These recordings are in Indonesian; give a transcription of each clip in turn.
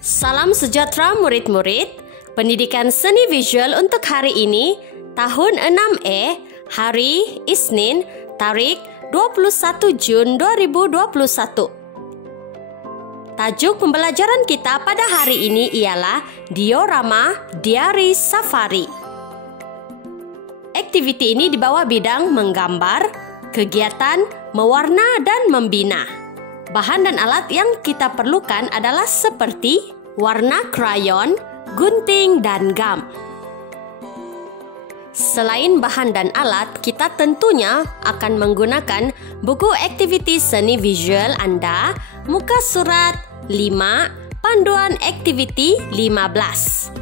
Salam sejahtera murid-murid. Pendidikan seni visual untuk hari ini, tahun 6E, hari Isnin, tarikh 21 Jun 2021. Tajuk pembelajaran kita pada hari ini ialah Diorama Diari Safari. Aktiviti ini dibawa bidang menggambar, kegiatan, mewarna, dan membina. Bahan dan alat yang kita perlukan adalah seperti warna krayon, gunting, dan gam. Selain bahan dan alat, kita tentunya akan menggunakan buku aktiviti seni visual Anda, muka surat 5, panduan aktiviti 15.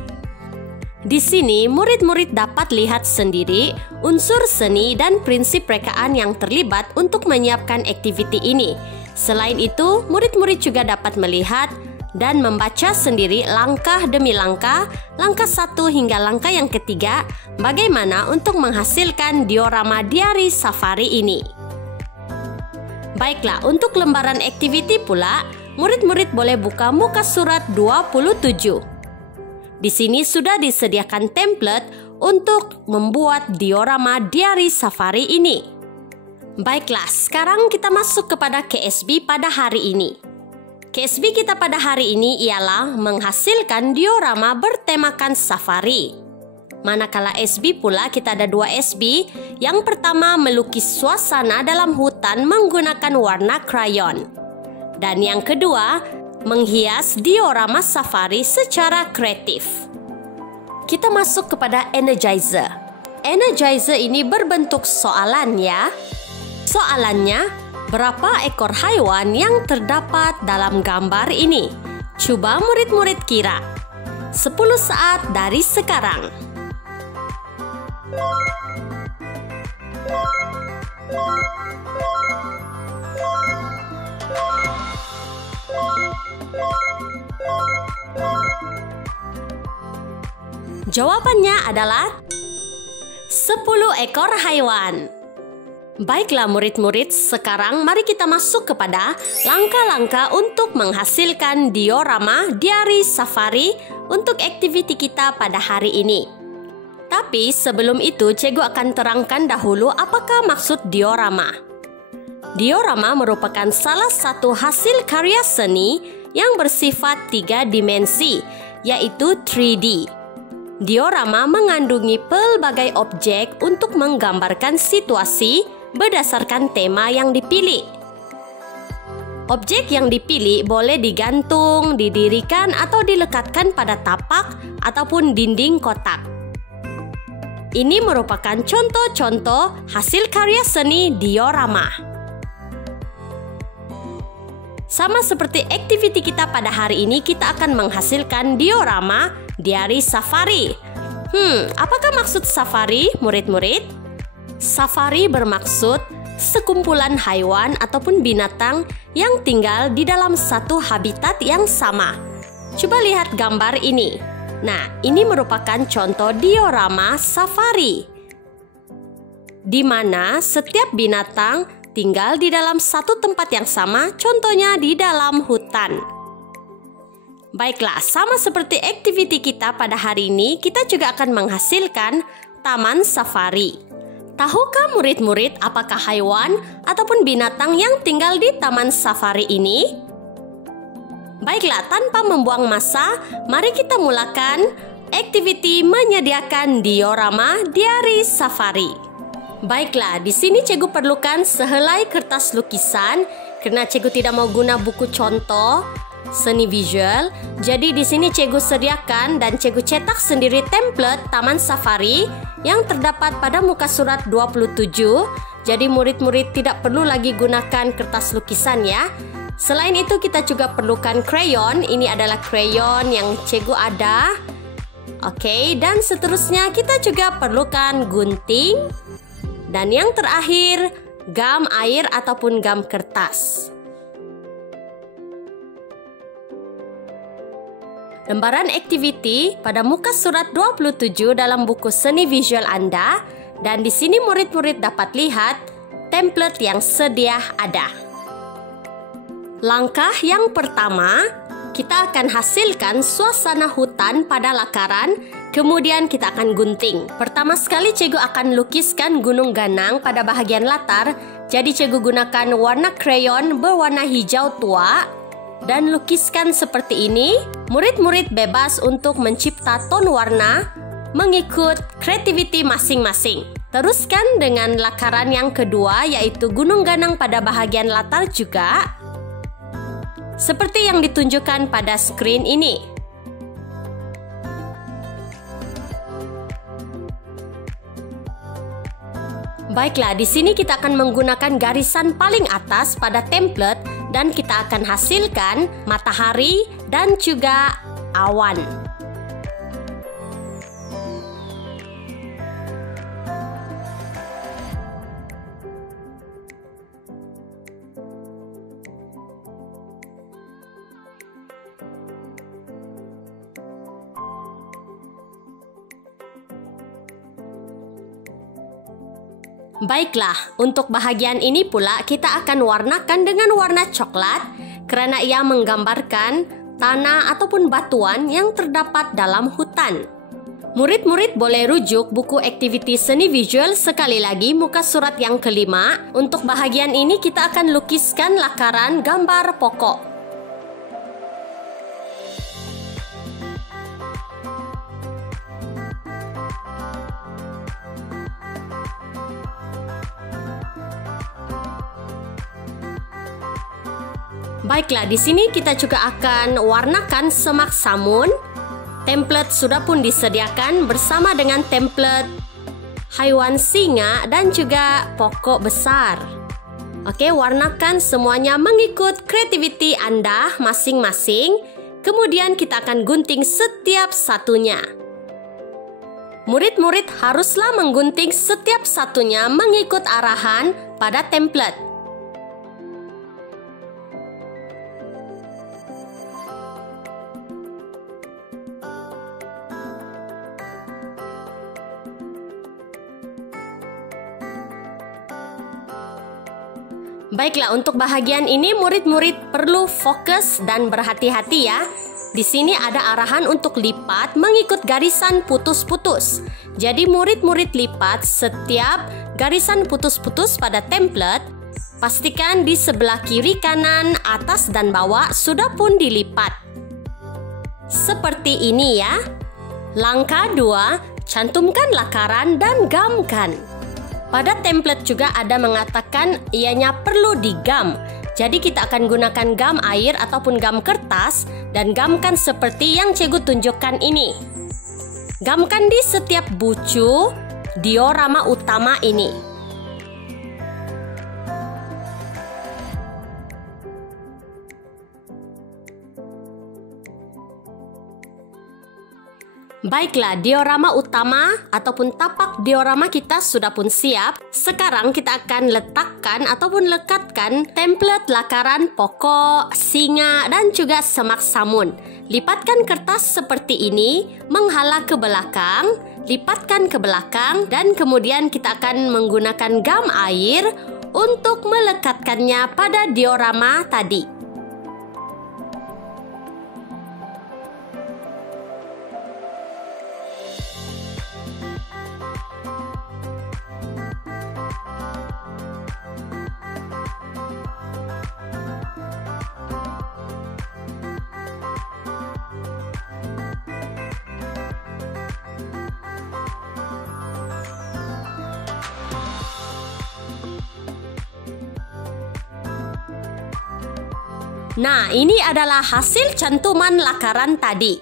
Di sini, murid-murid dapat lihat sendiri unsur seni dan prinsip rekaan yang terlibat untuk menyiapkan aktiviti ini. Selain itu, murid-murid juga dapat melihat dan membaca sendiri langkah demi langkah 1 hingga langkah yang ketiga, bagaimana untuk menghasilkan diorama diari safari ini. Baiklah, untuk lembaran aktiviti pula, murid-murid boleh buka muka surat 27. Di sini sudah disediakan template untuk membuat diorama diari safari ini. Baiklah, sekarang kita masuk kepada KSB pada hari ini. KSB kita pada hari ini ialah menghasilkan diorama bertemakan safari. Manakala SB pula kita ada 2 SB. Yang pertama melukis suasana dalam hutan menggunakan warna krayon. Dan yang kedua menghias diorama safari secara kreatif. Kita masuk kepada Energizer. Energizer ini berbentuk soalan ya. Soalannya, berapa ekor haiwan yang terdapat dalam gambar ini? Coba murid-murid kira. 10 saat dari sekarang. Jawabannya adalah 10 ekor haiwan. Baiklah murid-murid, sekarang mari kita masuk kepada langkah-langkah untuk menghasilkan diorama diari safari untuk aktiviti kita pada hari ini. Tapi sebelum itu, cikgu akan terangkan dahulu apakah maksud diorama. Diorama merupakan salah satu hasil karya seni yang bersifat 3 dimensi, yaitu 3D. Diorama mengandungi pelbagai objek untuk menggambarkan situasi berdasarkan tema yang dipilih. Objek yang dipilih boleh digantung, didirikan, atau dilekatkan pada tapak ataupun dinding kotak. Ini merupakan contoh-contoh hasil karya seni diorama. Sama seperti aktiviti kita pada hari ini, kita akan menghasilkan diorama diari safari. Apakah maksud safari, murid-murid? Safari bermaksud sekumpulan haiwan ataupun binatang yang tinggal di dalam satu habitat yang sama. Coba lihat gambar ini. Nah, ini merupakan contoh diorama safari, di mana setiap binatang tinggal di dalam satu tempat yang sama, contohnya di dalam hutan. Baiklah, sama seperti aktiviti kita pada hari ini, kita juga akan menghasilkan taman safari. Tahukah murid-murid apakah haiwan ataupun binatang yang tinggal di taman safari ini? Baiklah, tanpa membuang masa, mari kita mulakan aktiviti menyediakan diorama diari safari. Baiklah, di sini cikgu perlukan sehelai kertas lukisan karena cikgu tidak mau guna buku contoh seni visual. Jadi di sini cikgu sediakan dan cikgu cetak sendiri template taman safari yang terdapat pada muka surat 27. Jadi murid-murid tidak perlu lagi gunakan kertas lukisan ya. Selain itu kita juga perlukan krayon. Ini adalah krayon yang cikgu ada. Oke, dan seterusnya kita juga perlukan gunting. Dan yang terakhir, gam air ataupun gam kertas. Lembaran aktiviti pada muka surat 27 dalam buku seni visual Anda, dan di sini murid-murid dapat lihat template yang sedia ada. Langkah yang pertama, kita akan hasilkan suasana hutan pada lakaran, kemudian kita akan gunting. Pertama sekali Cikgu akan lukiskan gunung ganang pada bahagian latar. Jadi Cikgu gunakan warna krayon berwarna hijau tua dan lukiskan seperti ini. Murid-murid bebas untuk mencipta ton warna mengikut kreativiti masing-masing. Teruskan dengan lakaran yang kedua, yaitu gunung ganang pada bahagian latar juga, seperti yang ditunjukkan pada screen ini. Baiklah, di sini kita akan menggunakan garisan paling atas pada template dan kita akan hasilkan matahari dan juga awan. Baiklah, untuk bahagian ini pula kita akan warnakan dengan warna coklat karena ia menggambarkan tanah ataupun batuan yang terdapat dalam hutan. Murid-murid boleh rujuk buku aktiviti seni visual sekali lagi muka surat yang kelima. Untuk bahagian ini kita akan lukiskan lakaran gambar pokok. Baiklah, di sini kita juga akan warnakan semak samun. Template sudah pun disediakan bersama dengan template haiwan singa dan juga pokok besar. Oke, warnakan semuanya mengikut kreativiti Anda masing-masing. Kemudian kita akan gunting setiap satunya. Murid-murid haruslah menggunting setiap satunya mengikut arahan pada template. Baiklah, untuk bahagian ini murid-murid perlu fokus dan berhati-hati ya. Di sini ada arahan untuk lipat mengikut garisan putus-putus. Jadi murid-murid lipat setiap garisan putus-putus pada template. Pastikan di sebelah kiri, kanan, atas, dan bawah sudah pun dilipat. Seperti ini ya. Langkah 2, cantumkan lakaran dan gamkan. Pada template juga ada mengatakan ianya perlu digam. Jadi kita akan gunakan gam air ataupun gam kertas dan gamkan seperti yang Cikgu tunjukkan ini. Gamkan di setiap bucu diorama utama ini. Baiklah, diorama utama ataupun tapak diorama kita sudah pun siap. Sekarang kita akan letakkan ataupun lekatkan template lakaran pokok, singa, dan juga semak samun. Lipatkan kertas seperti ini, menghala ke belakang, lipatkan ke belakang, dan kemudian kita akan menggunakan gam air untuk melekatkannya pada diorama tadi. Nah, ini adalah hasil cantuman lakaran tadi.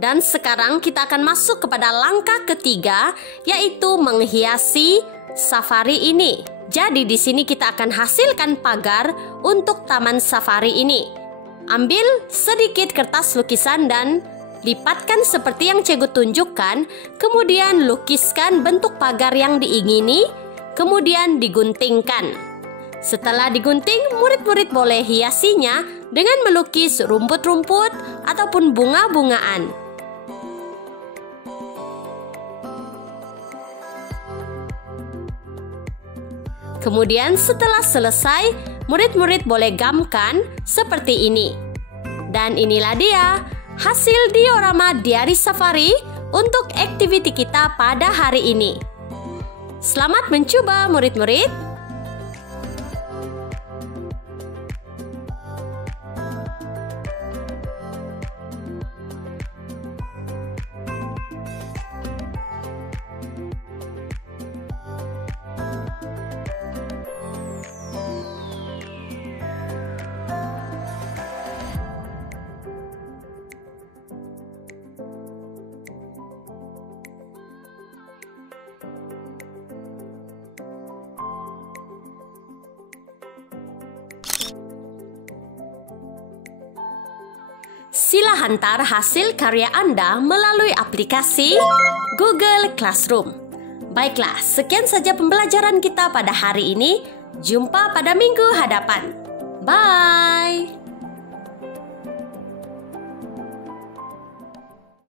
Dan sekarang kita akan masuk kepada langkah ketiga, yaitu menghiasi safari ini. Jadi di sini kita akan hasilkan pagar untuk taman safari ini. Ambil sedikit kertas lukisan dan lipatkan seperti yang Cikgu tunjukkan, kemudian lukiskan bentuk pagar yang diingini, kemudian diguntingkan. Setelah digunting, murid-murid boleh hiasinya dengan melukis rumput-rumput ataupun bunga-bungaan. Kemudian setelah selesai, murid-murid boleh gamkan seperti ini. Dan inilah dia hasil diorama Diari Safari untuk aktiviti kita pada hari ini. Selamat mencoba murid-murid. Sila hantar hasil karya Anda melalui aplikasi Google Classroom. Baiklah, sekian saja pembelajaran kita pada hari ini. Jumpa pada minggu hadapan. Bye!